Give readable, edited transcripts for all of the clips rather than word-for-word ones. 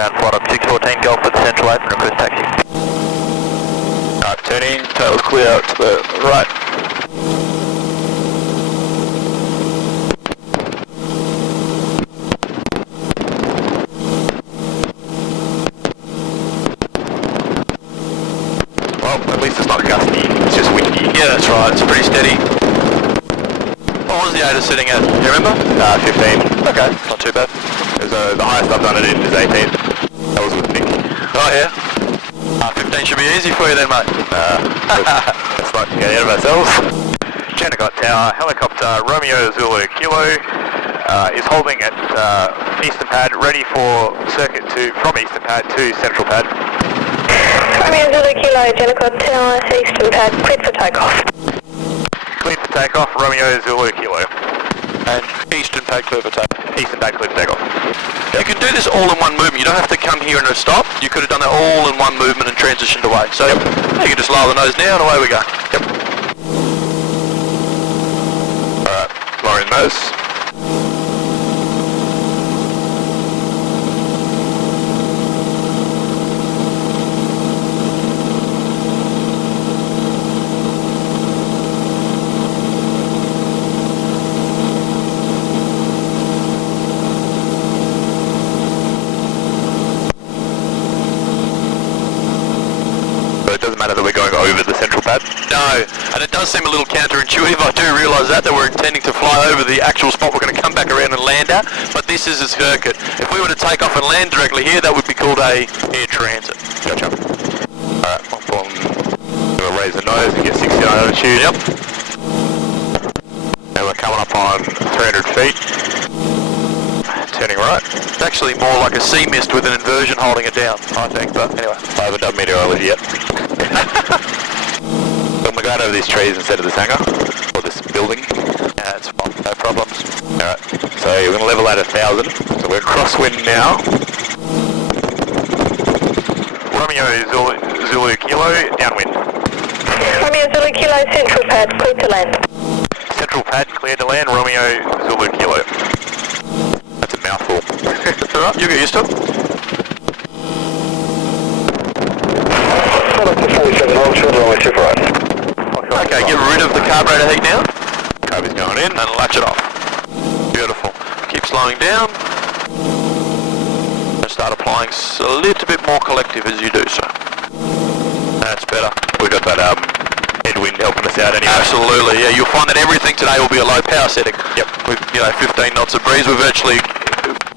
ground, flight up 614 Golf with central open, request taxi. Alright, turning, tail's clear out to the right. Well, at least it's not gusty, it's just windy. Yeah, that's right, it's pretty steady. What was the ADA sitting at, do you remember? 15. Okay, not too bad. The highest I've done it in is 18. That was with Nick. Oh yeah? 15 should be easy for you then, mate. Let's not get ahead of ourselves. Jennecott Tower, helicopter Romeo Zulu Kilo is holding at Eastern Pad, ready for circuit from Eastern Pad to Central Pad. Romeo Zulu Kilo, Jennecott Tower, Eastern Pad, cleared for takeoff. Cleared for takeoff, Romeo Zulu Kilo. And Eastern Pad clear for takeoff. Eastern Pad cleared for takeoff. You can do this all in one movement. You don't have to come here and stop. You could have done that all in one movement and transitioned away. So you can just lower the nose now and away we go. Yep. Alright, lowering nose. It doesn't matter that we're going over the central pad. No, and it does seem a little counterintuitive. I do realise that we're intending to fly over the actual spot we're going to come back around and land at, but this is a circuit. If we were to take off and land directly here, that would be called a air transit. Gotcha. Alright, we'll raise the nose and get 69 altitude. Yep. And we're coming up on 300 feet. Turning right. It's actually more like a sea mist with an inversion holding it down, I think, but anyway. I haven't done meteorology yet. I'm going over these trees instead of this hangar, or this building. Yeah, it's fine, no problems. Alright, so we're going to level at 1,000. So we're crosswind now. Romeo Zulu Kilo, downwind. Romeo Zulu Kilo, Central Pad, cleared to land. Central Pad clear to land, Romeo Zulu Kilo. That's a mouthful. That's alright, you get used to it. Okay, get rid of the carburetor heat now. Carburetor's going in. And latch it off. Beautiful. Keep slowing down. And start applying a little bit more collective as you do so. That's better. We've got that headwind helping us out anyway. Absolutely, yeah. You'll find that everything today will be a low power setting. Yep. With 15 knots of breeze, we're virtually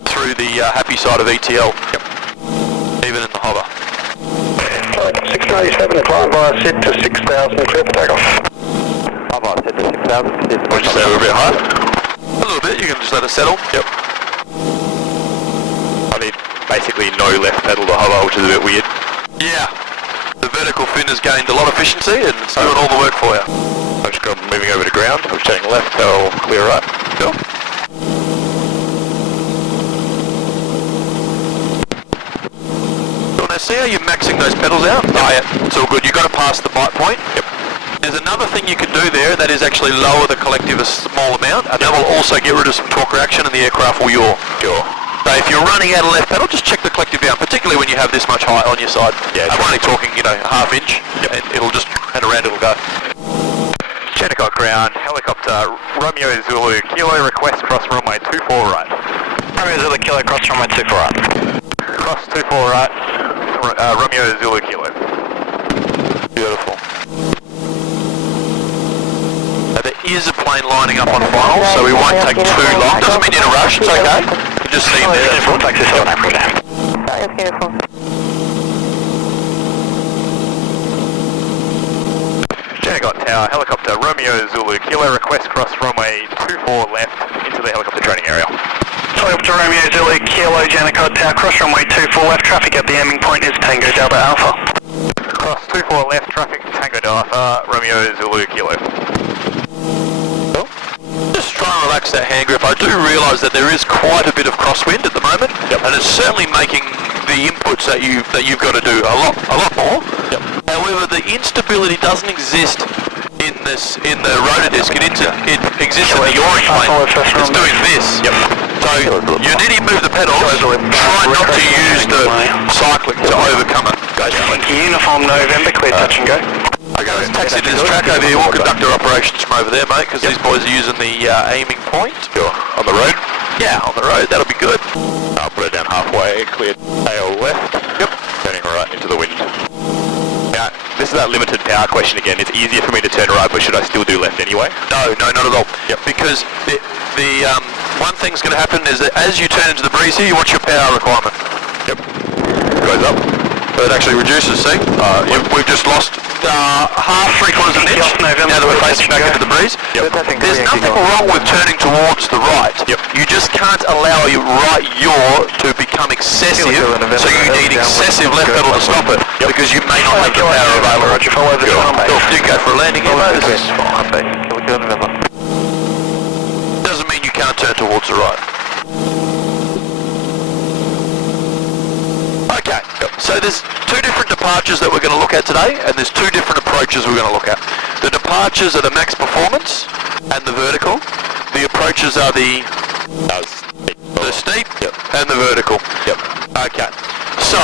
through the happy side of ETL. Yep. Even in the hover. 697, climb via set to 6,000, clear for takeoff. Climb via set to 6,000. Would you say we're a bit high? A little bit, you can just let it settle. Yep. I need basically no left pedal to hover, which is a bit weird. Yeah. The vertical fin has gained a lot of efficiency and it's doing all the work for you. I'm just moving over to ground. I'm turning left, pedal clear right. Cool. Now see how you're maxing those pedals out? Oh yeah, it's all good. You've got to pass the bite point. Yep. There's another thing you can do there, and that is actually lower the collective a small amount, and that will also get rid of some torque reaction and the aircraft will yaw. Sure. So if you're running out of left pedal, just check the collective down, particularly when you have this much height on your side. Yeah, I'm only talking, a half inch, and it'll just, and around it'll go. Jennecott ground, helicopter Romeo Zulu Kilo, request cross runway 24 right. Romeo Zulu Kilo, cross runway 24 right. Cross 24 right, Romeo Zulu Kilo. Beautiful. Now there is a plane lining up on final, so we won't take too long. Doesn't mean you're in a rush, it's okay. You just see there. Uniform taxi 7 April down. That's beautiful. Jennecott Tower, helicopter Romeo Zulu Kilo, request cross runway 24 left into the helicopter training area. Helicopter Romeo Zulu Kilo, Jennecott Tower, cross runway 24 left, traffic at the aiming point is Tango Delta Alpha. Cross 24 left, traffic Tango Delta, Romeo Zulu Kilo. Just try and relax that hand grip. I do realise that there is quite a bit of crosswind at the moment, and it's certainly making the inputs that you've got to do a lot more. However, the instability doesn't exist in the rotor disc. It exists in the yawing plane. It's doing this. So you need to move the pedals, try not to use the cycling to overcome it. Uniform November, clear touch and go. Okay, let's taxi to this track over here. We'll conduct our operations from over there, mate, because these boys are using the aiming point. Sure. On the road? Yeah, on the road, that'll be good. I'll put it down halfway, clear tail left. Yep. Turning right into the wind. Now, this is that limited power question again. It's easier for me to turn right, but should I still do left anyway? No, not at all. Yep. Because the one thing's going to happen is that as you turn into the breeze here, what's your power requirement? Yep. Goes up. But it actually reduces, see? We've just lost half, 3/4 of an inch now that we're facing back into the breeze. Yep. There's nothing wrong with turning towards the right. Yep. You just can't allow your right yaw to become excessive, so you need excessive left pedal to stop it, because you may not have the power available. Roger, follow the You can go for a landing here, mate. This is fine. Doesn't mean you can't turn towards the right. Okay, so there's two different departures that we're going to look at today, and there's two different approaches we're going to look at. The departures are the max performance and the vertical. The approaches are the steep and the vertical. Yep. Okay, so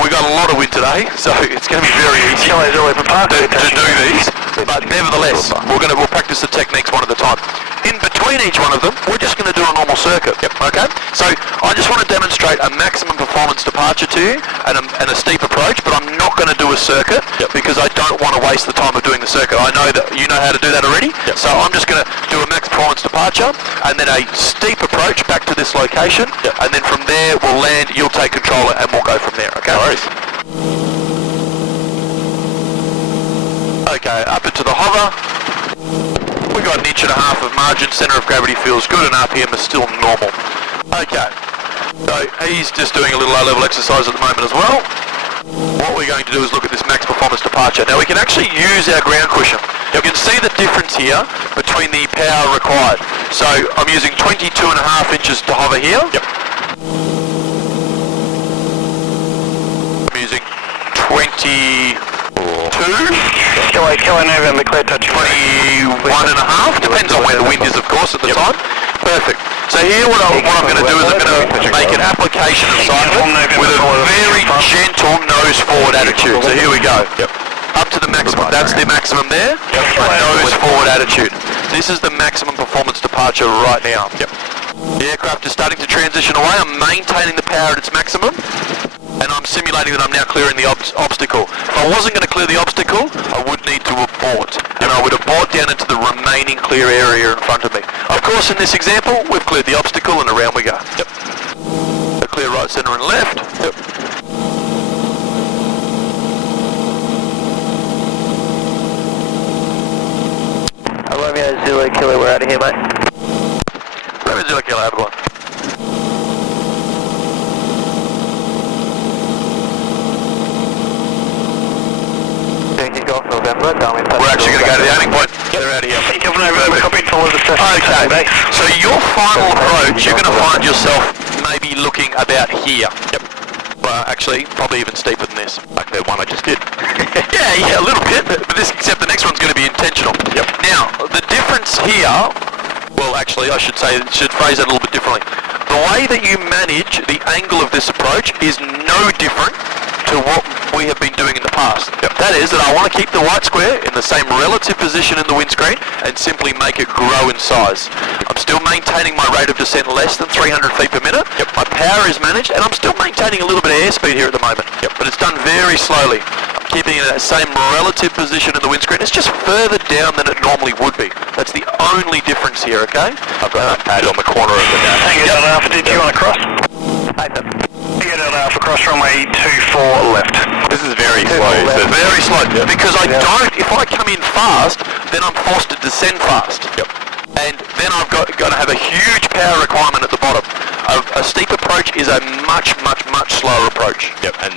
we've got a lot of wind today, so it's going to be very easy to do these. But nevertheless, we'll practice the techniques one at a time. In between each one of them, we're just going to do a normal circuit. Okay? So I just want to demonstrate a maximum performance departure to you and a steep approach, but I'm not going to do a circuit because I don't want to waste the time of doing the circuit. I know that you know how to do that already, so I'm just going to do a max performance departure and then a steep approach back to this location, and then from there we'll land, you'll take control and we'll go from there. Okay? No worries. Okay, up into the hover. We got 1.5 inches of margin, centre of gravity feels good, and RPM is still normal. Okay, so he's just doing a little low-level exercise at the moment as well. What we're going to do is look at this max performance departure. Now we can actually use our ground cushion. You can see the difference here between the power required. So I'm using 22.5 inches to hover here. Yep. I'm using 22. Kilo November, clear touch. 21.5, depends on where the wind is, of course, at the time. Perfect. So here what I'm going to do is I'm going to make an application of cycling with a very gentle nose forward attitude. So here we go. Up to the maximum. That's the maximum there. Nose forward attitude. This is the maximum performance departure right now. The aircraft is starting to transition away. I'm maintaining the power at its maximum, and I'm simulating that I'm now clearing the obstacle. If I wasn't going to clear the obstacle, I would need to abort, and I would abort down into the remaining clear area in front of me. Of course, in this example, we've cleared the obstacle and around we go. So clear right, centre and left. Romeo Zulu Kilo, we're out of here, mate. Romeo Zulu Kilo, have a good one. Takeoff November, down in We're actually going to go to the aiming point. They're out of here. Takeoff November, copy, follow the session. Okay, so your final approach, you're going to find yourself maybe looking about here. Well, actually, probably even steeper than this. Like the one I just did. yeah, a little bit, but except the next one's going to be intentional. Now, the difference here, well, actually, I should phrase that a little bit differently. The way that you manage the angle of this approach is no different to what we have been doing in the past. That is that I want to keep the white square in the same relative position in the windscreen and simply make it grow in size. I'm still maintaining my rate of descent less than 300 feet per minute. My power is managed, and I'm still maintaining a little bit of airspeed here at the moment. But it's done very slowly. I'm keeping it in that same relative position in the windscreen. It's just further down than it normally would be. That's the only difference here, okay? I've got that pad on the corner of the dash. Tango Delta Alpha, did you want to cross? Tango Delta Alpha, cross runway 24 left. This is very slow. Very slow. Because I don't, if I come in fast, then I'm forced to descend fast. And then I've got to have a huge power requirement at the bottom. A steep approach is a much slower approach. And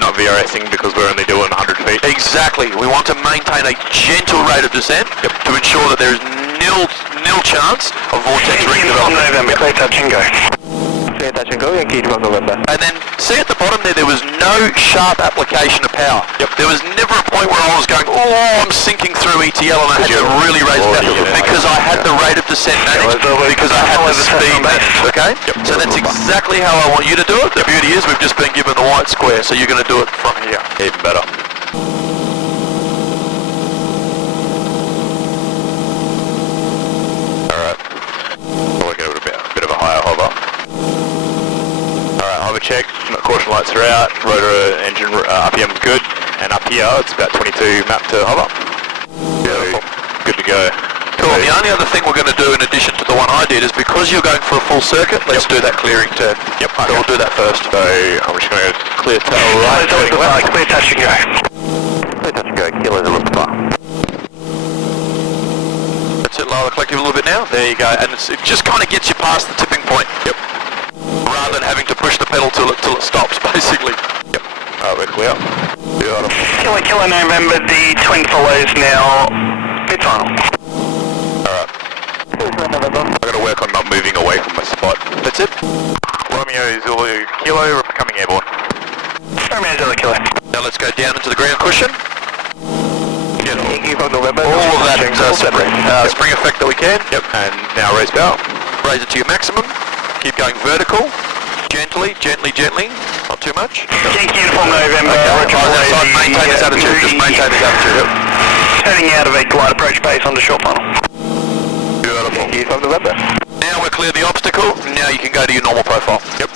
not VRSing because we're only doing 100 feet. Exactly. We want to maintain a gentle rate of descent to ensure that there is nil chance of vortex ring development. November, clear touch and go. Clear touch and go, Yankee 12 November. And then, see at the bottom there was no sharp application of power. There was never a point where I was going, oh, I'm sinking through ETL and I had to really raise it down because I had the rate of descent descent managed because I had the speed managed, okay? So that's exactly how I want you to do it. The beauty is we've just been given the white square, so you're going to do it from here. Even better. Alright. We'll get a bit of a higher hover. Alright, hover check. Caution lights are out. Rotor engine RPM good. And up here, it's about 22 map to hover. Beautiful. Good to go. Cool. The only other thing we're going to do in addition to the one I did is because you're going for a full circuit, let's do that clearing turn. Yep. So we'll do that first. So I'm just going to clear tail right. Clear touch and go. Clear touch and go, kilos a little far. That's it, lower the collective a little bit now. There you go. And it just kind of gets you past the tipping point. Yep. Rather than having to push the pedal till it stops, basically. Yep. Alright, we're clear. Beautiful. Kilo November, the twin follows now mid-final. Alright. I've got to work on not moving away from my spot. That's it. Romeo Zulu Kilo, becoming airborne. Romeo Zulu Kilo. Now let's go down into the ground cushion. Yankee from November. All of that spring effect that we can. Yep. And now raise power. Raise it to your maximum. Keep going vertical. Gently, gently, gently. Not too much. Yankee Uniform November. Okay. Maintain this attitude. Just maintain this attitude. Yep. Turning out of a glide approach base onto short funnel. Beautiful. Yankee from November. Now we're clear the obstacle. Now you can go to your normal profile. Yep.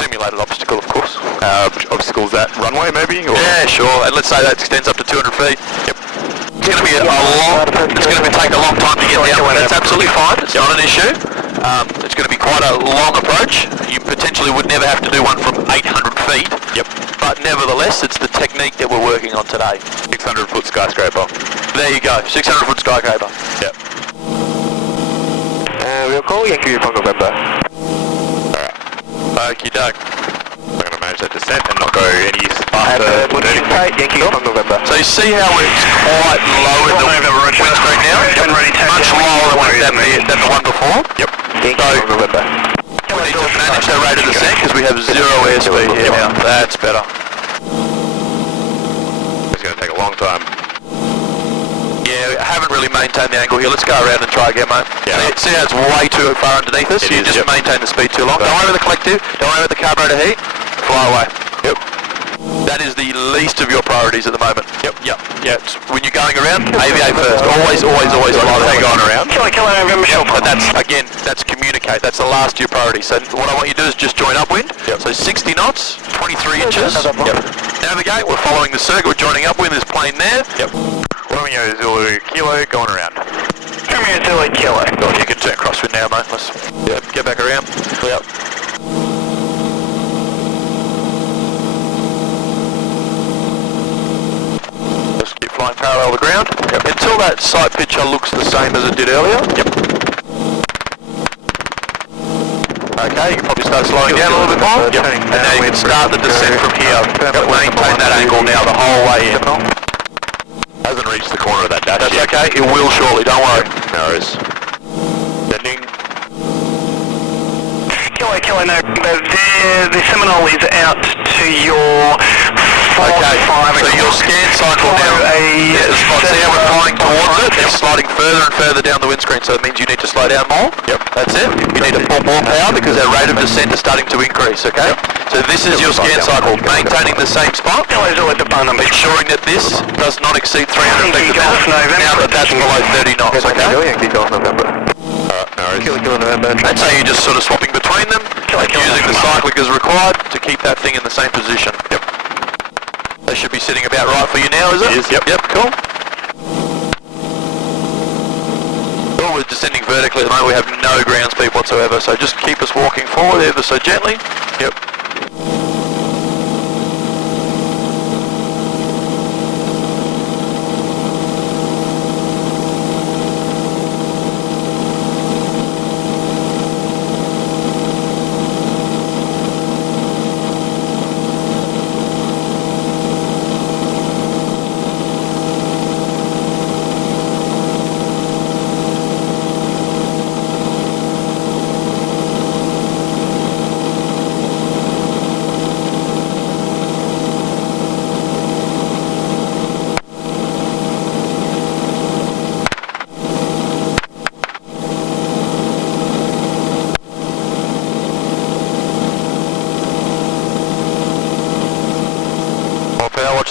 Simulated obstacle, of course. Obstacles that runway maybe? Or? Yeah, sure. And let's say that extends up to 200 feet. Yep. It's going to be take a long time to get down. That's absolutely fine. It's not an issue. It's going to be quite a long approach. You potentially would never have to do one from 800 feet. Yep. But nevertheless, it's the technique that we're working on today. 600 foot skyscraper. There you go. 600 foot skyscraper. Yep. We'll call Yankee from November. Okie doke. I'm going to manage that descent and not go any faster. Yankee from November. So you see how it's quite low in the windscreen now? Yep. Much lower than the one before? Yep. Yankee from November. We need to manage that rate of descent because we have zero airspeed here now. That's better. It's going to take a long time. Yeah, I haven't really maintained the angle here. Let's go around and try again, mate. Yeah. See how it's way too far underneath us? You just maintain the speed too long. Don't worry about the collective. Don't worry about the carburetor heat. Fly away. Yep. That is the least of your priorities at the moment. Yep. Yep. Yeah. When you're going around, AVA first. Always fly going around. Kilo November short But funnel. that's communicate. That's the last of your priority. So what I want you to do is just join upwind. Yep. So 60 knots, 23 inches. Yep. Navigate. We're following the circuit. We're joining upwind. There's plane there. Yep. Romeo Zulu Kilo, going around. Romeo Zulu Kilo. Oh, you can turn crosswind now, mate. Let's get back around. Clear up. Just keep flying parallel to the ground. Yep. Until that sight picture looks the same as it did earlier. Yep. Okay, you can probably start slowing down a little bit more. Yep. And now you can start the descent from here. Maintain that angle now the whole way in. Hasn't reached the corner of that dash That's yet. okay, it will shortly, don't worry. No worries. Sending. Kilo November, the Seminole is out to your 5 so your scan cycle now, there's the spot, see how we're flying towards it? It's sliding further and further down the windscreen, so it means you need to slow down more. Yep. That's it. You need to pull more power because our rate of descent is starting to increase, okay? So this is your scan cycle, maintaining the same spot, ensuring that this does not exceed 300 feet per minute, now that that's below 30 knots, okay? Yankee Golf November. Kilo November. And so you're just sort of swapping between them, using the cyclic as required to keep that thing in the same position. Yep. They should be sitting about right for you now, is it? It is, yep. Yep, cool. Well, we're descending vertically at the moment. We have no ground speed whatsoever, so just keep us walking forward ever so gently. Yep.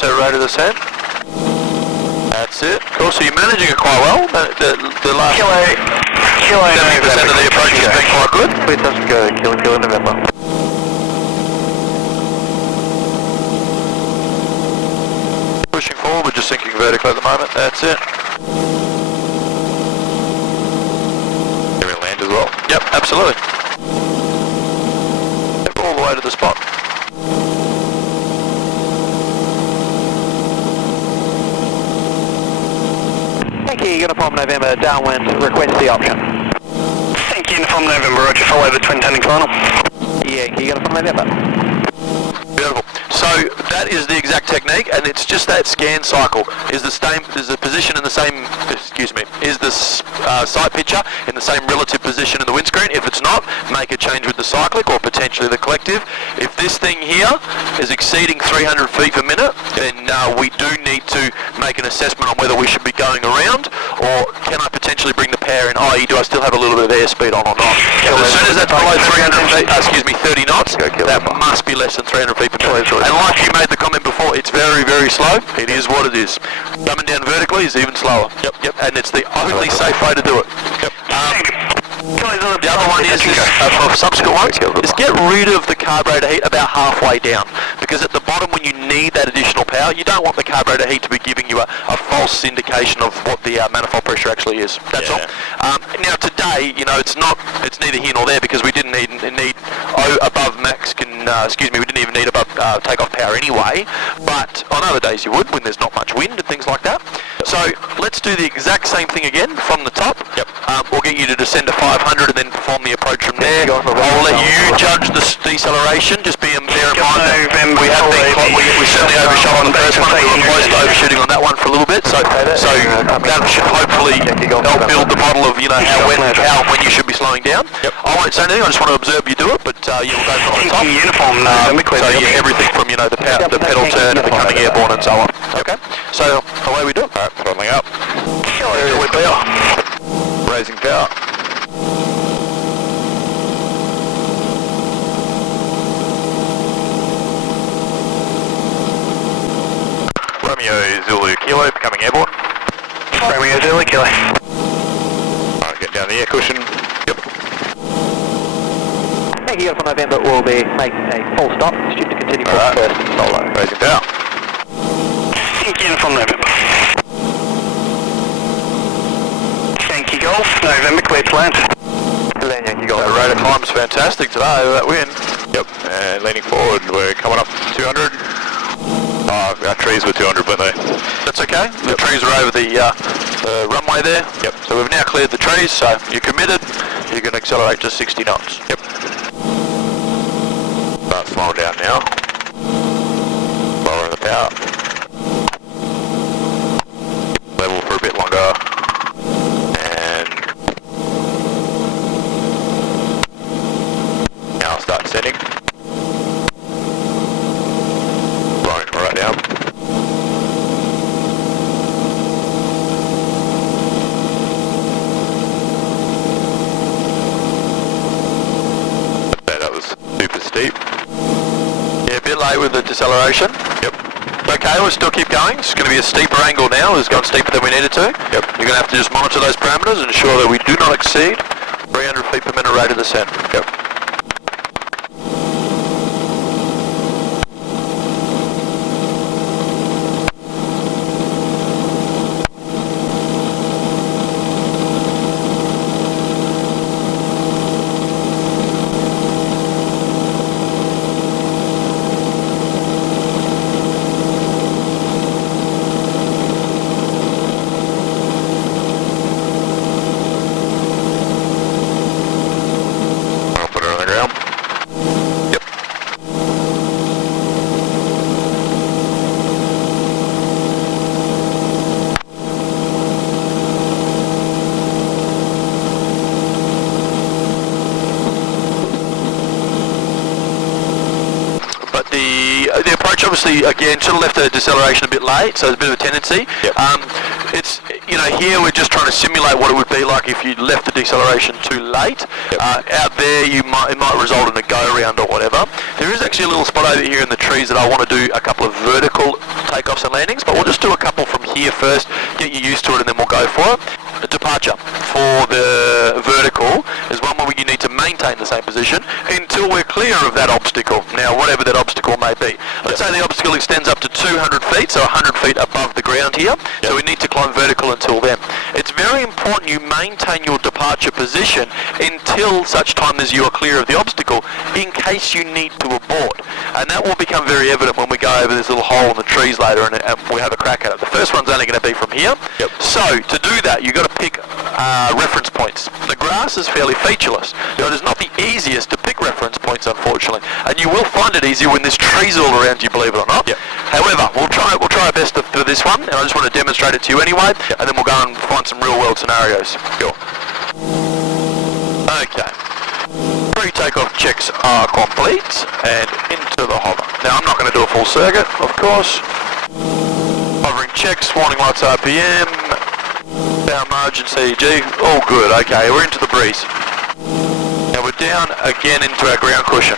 so rate of descent. That's it. Cool, so you're managing it quite well. The last Kilo 70% of the approach has been quite good. Clear touch and go. Kilo November. Pushing forward, we're just sinking vertically at the moment. That's it. Can we land as well? Yep, absolutely. All the way to the spot. Thank you, Uniform November, downwind, request the option. Thank you, Uniform November, roger, follow the twin turning final. Yankee, Uniform November. Beautiful. So that is the exact technique, and it's just that scan cycle. Is the position in the same? Excuse me. Is the sight picture in the same relative position in the windscreen? If it's not, make a change with the cyclic or potentially the collective. If this thing here is exceeding 300 feet per minute, then we do need to make an assessment on whether we should be going around, or can I potentially bring the power in? I.e., do I still have a little bit of airspeed on or not? As soon as that's below 300 feet, 30 knots, that must be less than 300 feet per minute. And like you made the comment before, it's very, very slow. It is what it is. Coming down vertically is even slower. Yep. And it's the only safe way to do it. Yep. The other one is for subsequent ones, is get rid of the carburetor heat about halfway down, because at the bottom, when you need that additional power, you don't want the carburetor heat to be giving you a false indication of what the manifold pressure actually is. That's all. Now today, it's neither here nor there, because we didn't need above max. We didn't even need above takeoff power anyway. But on other days you would, when there's not much wind and things like that. So let's do the exact same thing again from the top. Yep. We'll get you to descend to 500 and then perform the approach from there. I'll let you judge the deceleration. Just bear in mind that we certainly overshot on the first one. We were close to overshooting on that one for a little bit. So that should hopefully help build the model of how and when you should be slowing down. Yep. I won't say anything. I just want to observe you do it. But you'll go from the top. Uniform, everything from the pedal turn and becoming airborne and so on. Okay. So away we do. All right, throttling up. We're clear. Raising power. Romeo Zulu Kilo becoming airborne. Romeo Zulu Kilo. Alright, get down the air cushion. Yep. Thank you, Uniform November, will be making a full stop. Student to continue for first solo. Raising power. Thank you, Uniform November. Yankee Golf, November, clear to land. Land Yankee Golf. That rate of climb is fantastic today with that wind. Yep, and leaning forward, we're coming up 200. Our trees were 200, weren't they? That's okay. The trees are over the runway there. Yep. So we've now cleared the trees, so you're committed. You can accelerate to 60 knots. Yep. Start slowing down now. Lowering the power. Level for a bit longer. And now I'll start setting. Slowing right down. That was super steep. Yeah, a bit late with the deceleration. Yep. Okay, we'll still keep going. It's going to be a steeper angle now. It's gone steeper than we needed to. Yep. You're going to have to just monitor those parameters and ensure that we do not exceed 300 feet per minute rate of descent. Yep. I'll put her on the ground. Yep. But the approach, obviously, again, should have left the deceleration a bit late, so there's a bit of a tendency. Yep. it's, you know, here we're just trying to simulate what it would be like if you left the deceleration too late. Out there it might result in a go-round or whatever. There is actually a little spot over here in the trees that I want to do a couple of vertical takeoffs and landings, but we'll just do a couple from here first, get you used to it, and then we'll go for it. A departure for the vertical is one where you need to maintain the same position until we're clear of that obstacle. Now, whatever that obstacle may be. Let's say the obstacle extends up to 200 feet, so 100 feet above the ground here. So we need to climb vertical until then. It's very important you maintain your departure position until such time as you are clear of the obstacle, in case you need to abort. And that will become very evident when we go over this little hole in the trees later and we have a crack at it. The first one's only going to be from here. So to do that, you've got to pick reference points. The grass is fairly featureless, so it is not the easiest to pick reference points, unfortunately. And you will find it easier when there's trees all around you, believe it or not. However, we'll try our best for this one, and I just want to demonstrate it to you anyway, and then we'll go and find some real world scenarios. Cool. Okay. Pre-takeoff checks are complete, and into the hover. Now, I'm not going to do a full circuit, of course. Hovering checks, warning lights RPM, power margin CEG, all good. Okay, we're into the breeze. Now we're down again into our ground cushion.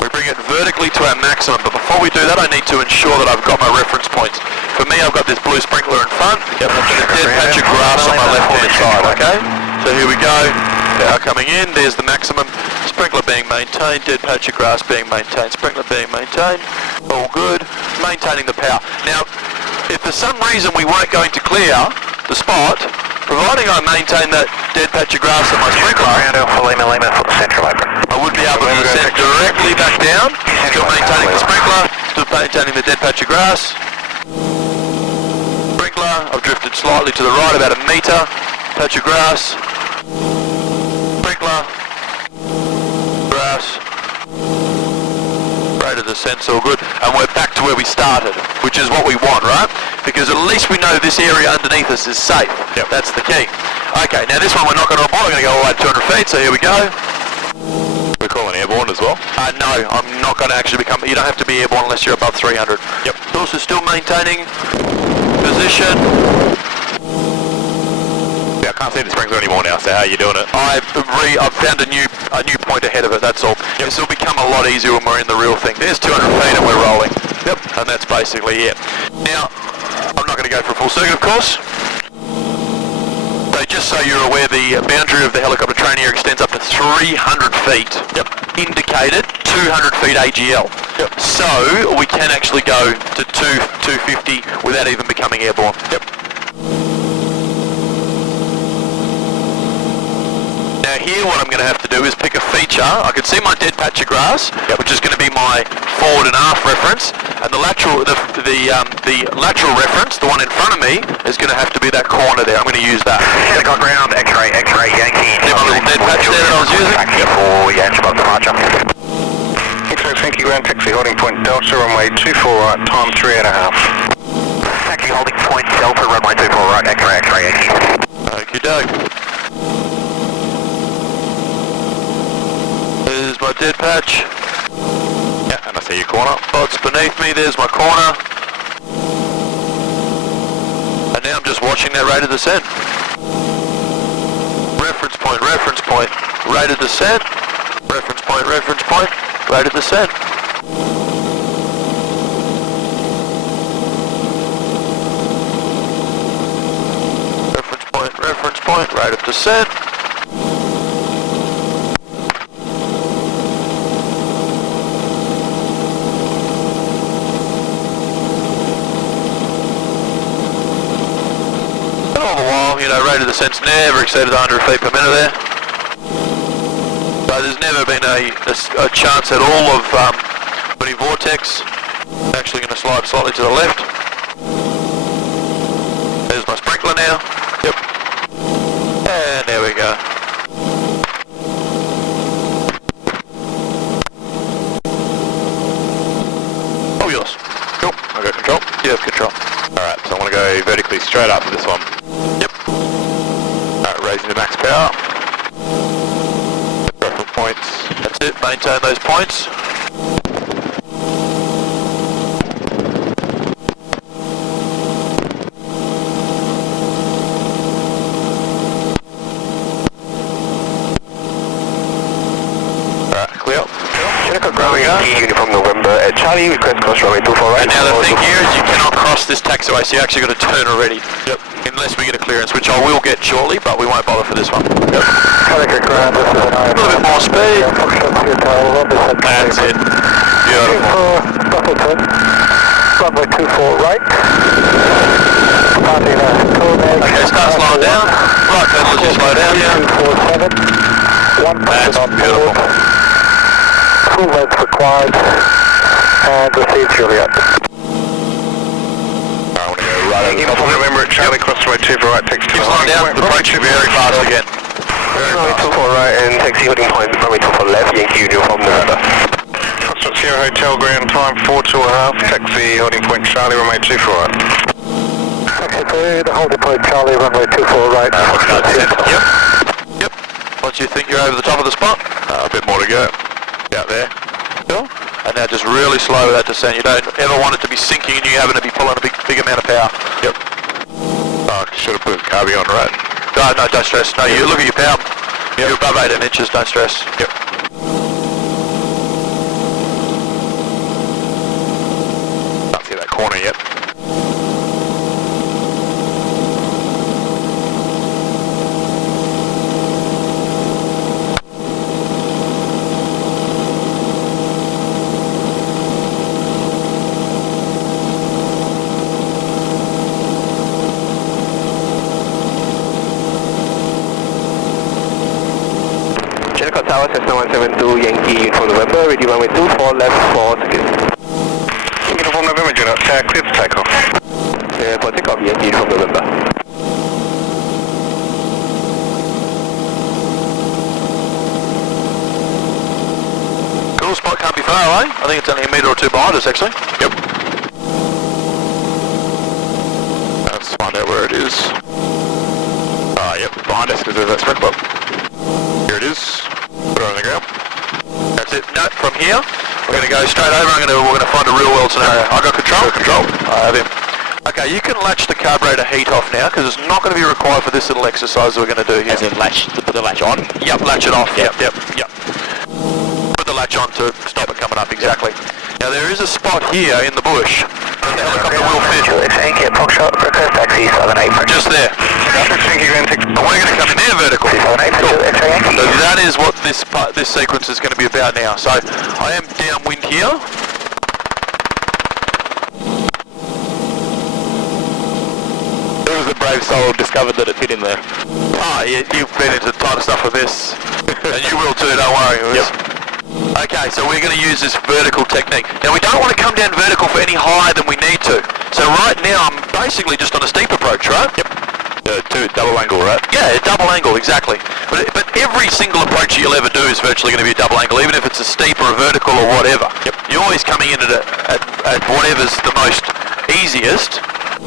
We bring it vertically to our maximum, but before we do that I need to ensure that I've got my reference points. For me, I've got this blue sprinkler in front, and a dead patch of grass on my left-hand side, okay? So here we go, power coming in, there's the maximum, sprinkler being maintained, dead patch of grass being maintained, sprinkler being maintained, all good, maintaining the power. Now, if for some reason we weren't going to clear the spot, providing I maintain that dead patch of grass on my sprinkler, I would be able to descend directly back down, still maintaining the sprinkler, still maintaining the dead patch of grass. Sprinkler, I've drifted slightly to the right, about a metre, patch of grass, sprinkler, grass, rate of descent's all good, and we're back to where we started, which is what we want, right? Because at least we know this area underneath us is safe. That's the key. Okay, now this one we're not going to abort, we're going to go all the way to 200 feet, so here we go. We're calling airborne as well? No, I'm not going to actually become, you don't have to be airborne unless you're above 300. Also still maintaining position. I can't see the sprinkler anymore now, so how are you doing it? I've found a new point ahead of it, that's all. This will become a lot easier when we're in the real thing. There's 200 feet and we're rolling. And that's basically it. Now, I'm not going to go for a full circuit, of course. So just so you're aware, the boundary of the helicopter training area extends up to 300 feet. Indicated 200 feet AGL. So we can actually go to 250 without even becoming airborne. Now here what I'm going to have to do is pick a feature. I can see my dead patch of grass, which is going to be my forward and aft reference, and the lateral reference, the one in front of me, is going to have to be that corner there. I'm going to use that. Got ground, X-ray, Yankee. See my little dead patch there that I was using? For Yankee above departure. X-ray, Yankee ground, taxi holding point Delta, runway 24 right, time 3.5. Taxi holding point Delta, runway 24 right, X-ray, Yankee. Okie doke. There's my dead patch. And I see your corner. Spots beneath me, there's my corner. And now I'm just watching that rate of descent. Reference point, rate of descent. Reference point, rate of descent. Reference point, rate of descent. All the while, you know, rate of descent's never exceeded 100 feet per minute there. So there's never been a chance at all of any vortex. I'm actually going to slide slightly to the left. There's my sprinkler now. And there we go. All yours. Cool. I got control. You have control. Alright, so I want to go vertically straight up for this one. Alright, raising the max power. Reference points. That's it, maintain those points. Yankee Uniform November at Charlie, request cross runway 24 right. And now the thing here is you cannot cross this taxiway, so you actually got to turn already. Yep. Unless we get a clearance, which I will get shortly, but we won't bother for this one. Yep. A little bit more speed. That's it. Beautiful. Runway 24 right. Okay, start slowing down. Right pedal as you slow down, yeah. 247. One person That's on beautiful. board. Full length required. And receive Juliet. Uniform November at Charlie, crossway 2 for right, taxi. Keep slowing down, the approach is very fast again. Runway 24 right and taxi holding point, runway 24 left, Yankee Uniform November. Crossway Sierra Hotel ground time 4:30, taxi holding point Charlie, runway 24 right. Taxi for the holding point Charlie, runway 24 right. Yep. Once you think you're over the top of the spot, A bit more to go. Out there. cool. And now just really slow that descent. You don't ever want it to be sinking and you having to be pulling a big amount of power. Yep. Oh, should have put carby on, right? No, don't stress. No, you look at your power. You're above 18 inches, don't stress. Yep. Can't see that corner yet. Tower, Cessna 172, Yankee Uniform November, ready runway 24 left for seconds. Uniform November, Juno, clear for takeoff. For takeoff, Yankee Uniform November. Cool spot, can't be far away. I think it's only a metre or two behind us actually. Yep. Let's find out where it is. Yep, behind us because there's that sprint boat. Here it is. Put it on the ground. That's it. No, from here, we're going to go straight over. We're going to find a real world scenario. I got control. I have him. Okay, you can latch the carburetor heat off now because it's not going to be required for this little exercise that we're going to do here. As in latch, to put the latch on? Yep, latch it off. Yep. Put the latch on to stop it coming up, exactly. Now there is a spot here in the bush. The helicopter will fit. Just there. And we're going to come in there vertical. Cool. So that is what this sequence is going to be about now. So I am downwind here. It was a brave soul discovered that it fit in there. You've been into the tight stuff with this. And you will too, don't worry. Okay, so we're going to use this vertical technique. Now we don't want to come down vertical for any higher than we need to. So right now I'm basically just on a steep approach, right? Yep. Double angle, right? Yeah, double angle, exactly. But every single approach you'll ever do is virtually going to be a double angle, even if it's a steep or a vertical or whatever. Yep. You're always coming in at whatever's the most easiest,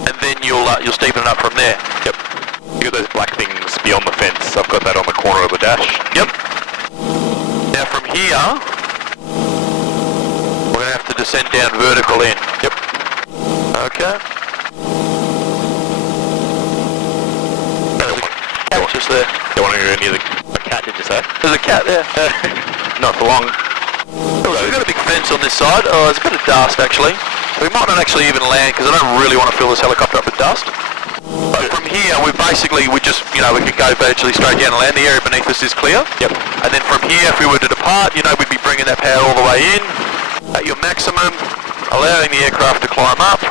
and then you'll steepen it up from there. Yep. You got those black things beyond the fence. I've got that on the corner of the dash. Yep. Now from here, we're going to have to descend down vertical in. Yep. Okay. Cat's just there. Don't want to go near the cat, did you say? There's a cat there. Not for long. So we've got a big fence on this side. Oh, there's a bit of dust actually. We might not actually even land because I don't really want to fill this helicopter up with dust. But from here, we just, we could go virtually straight down and land. The area beneath us is clear. Yep. And then from here, if we were to depart, we'd be bringing that power all the way in at your maximum, allowing the aircraft to climb up,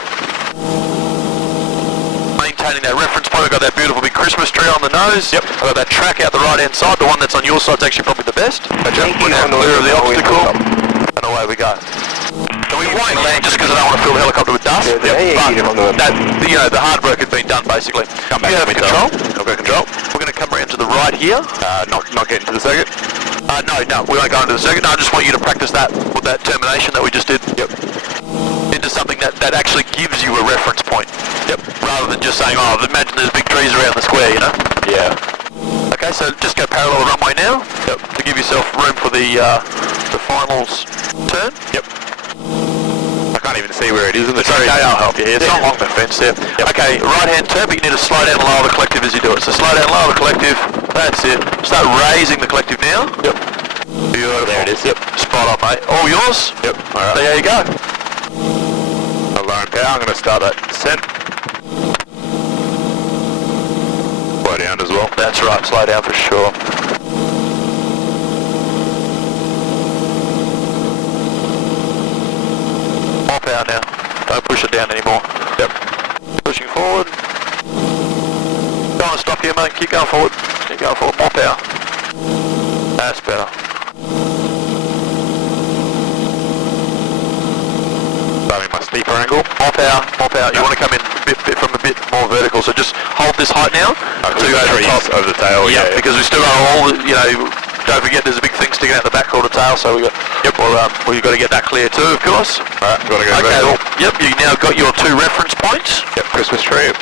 maintaining that reference point. We've got that beautiful big Christmas tree on the nose. Yep. I've got that track out the right-hand side. The one that's on your side's actually probably the best. We're now clear of the obstacle, and away we go. So we won't land just because I don't want to fill the helicopter with dust. But the hard work had been done basically. Come back. You have control. I've got control. We're going to come around to the right here. Not getting to the circuit. No, we won't go into the circuit. No, I just want you to practice that with that termination that we just did. Yep. Into something that actually gives you a reference point. Yep. Rather than just saying, imagine there's big trees around the square, Yeah. Okay, so just go parallel the runway now. Yep. To give yourself room for the finals turn. Yep. I can't even see where it is in the tree. Okay, I'll help you here. It's not along the fence there. Yep. Okay, right hand turn, but you need to slow down and lower the collective as you do it. So slow down, lower the collective. That's it. Start raising the collective now. Yep. Beautiful. There it is, yep. Spot on, mate. All yours? Yep, alright. There you go. I'm lowering power, I'm going to start that descent. Slow down as well. That's right, slow down for sure. More power now. Don't push it down anymore. Yep. Pushing forward. Don't want to stop here, mate. Keep going forward. Keep going forward. More power. That's better. Starting my steeper angle. More power, more power. You want to come in from a bit more vertical, so just hold this height now. Two over the top over the tail, Yeah, because we still got all the, don't forget there's a big thing sticking out the back called a tail, so we got, well you've got to get that clear too, of course. Alright, got to go Okay, vertical. well, yep, you now got your 2 reference points. Yep, Christmas tree.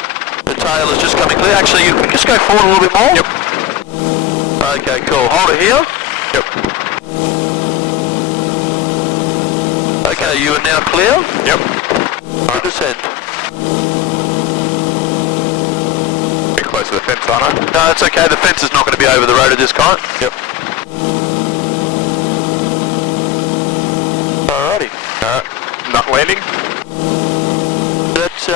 The tail is just coming clear. Actually, you can just go forward a little bit more. Yep. Okay, cool. Hold it here. Yep. Okay, you are now clear. Yep. Good descent. Bit close to the fence, aren't I? No, it's okay. The fence is not going to be over the road at this kind. Yep. Alrighty. Not landing. That's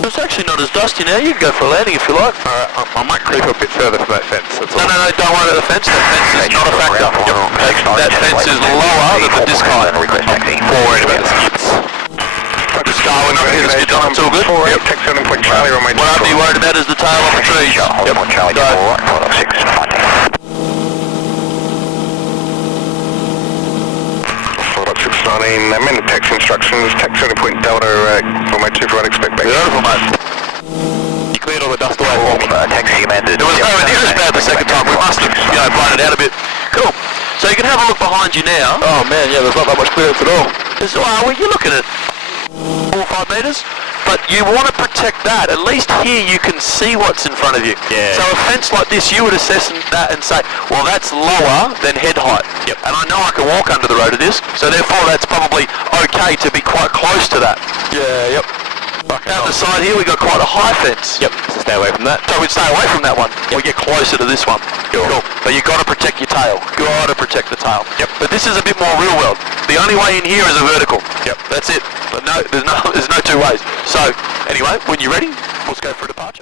it's actually not as dusty now. You can go for a landing if you like. Alright, I might creep a bit further from that fence, that's all. No, don't worry about the fence. That fence is not a factor. That fence is lower than the disc height. More worried about the skids. Just go and not hit the skids on. It's all good. Yep. Taxi holding point Charlie, runway 24. What I'm worried about is the tail on the trees. Holding point Charlie, Go. 619, amended taxi instructions, taxi holding point Delta, runway 24, expect back. Beautiful, mate. You cleared all the dust away for me. Taxi amended. There was nowhere near as bad the second time. We must have, blown it out a bit. Cool. So you can have a look behind you now. Oh man, yeah, there's not that much clearance at all. Well, you're looking at 4 or 5 metres, but you want to protect that. At least here you can see what's in front of you. Yeah. So a fence like this, you would assess that and say, well, that's lower than head height. Yep. And I know I can walk under the rotor disc, so therefore that's probably okay to be quite close to that. Yeah, yep. Down the side here, we got quite a high fence. Yep, so stay away from that. So we'd stay away from that one. Yep. We get closer to this one. Cool. But you got to protect your tail. Got to protect the tail. Yep. But this is a bit more real world. The only way in here is a vertical. Yep. That's it. But there's no 2 ways. So anyway, when you're ready, let's go for departure.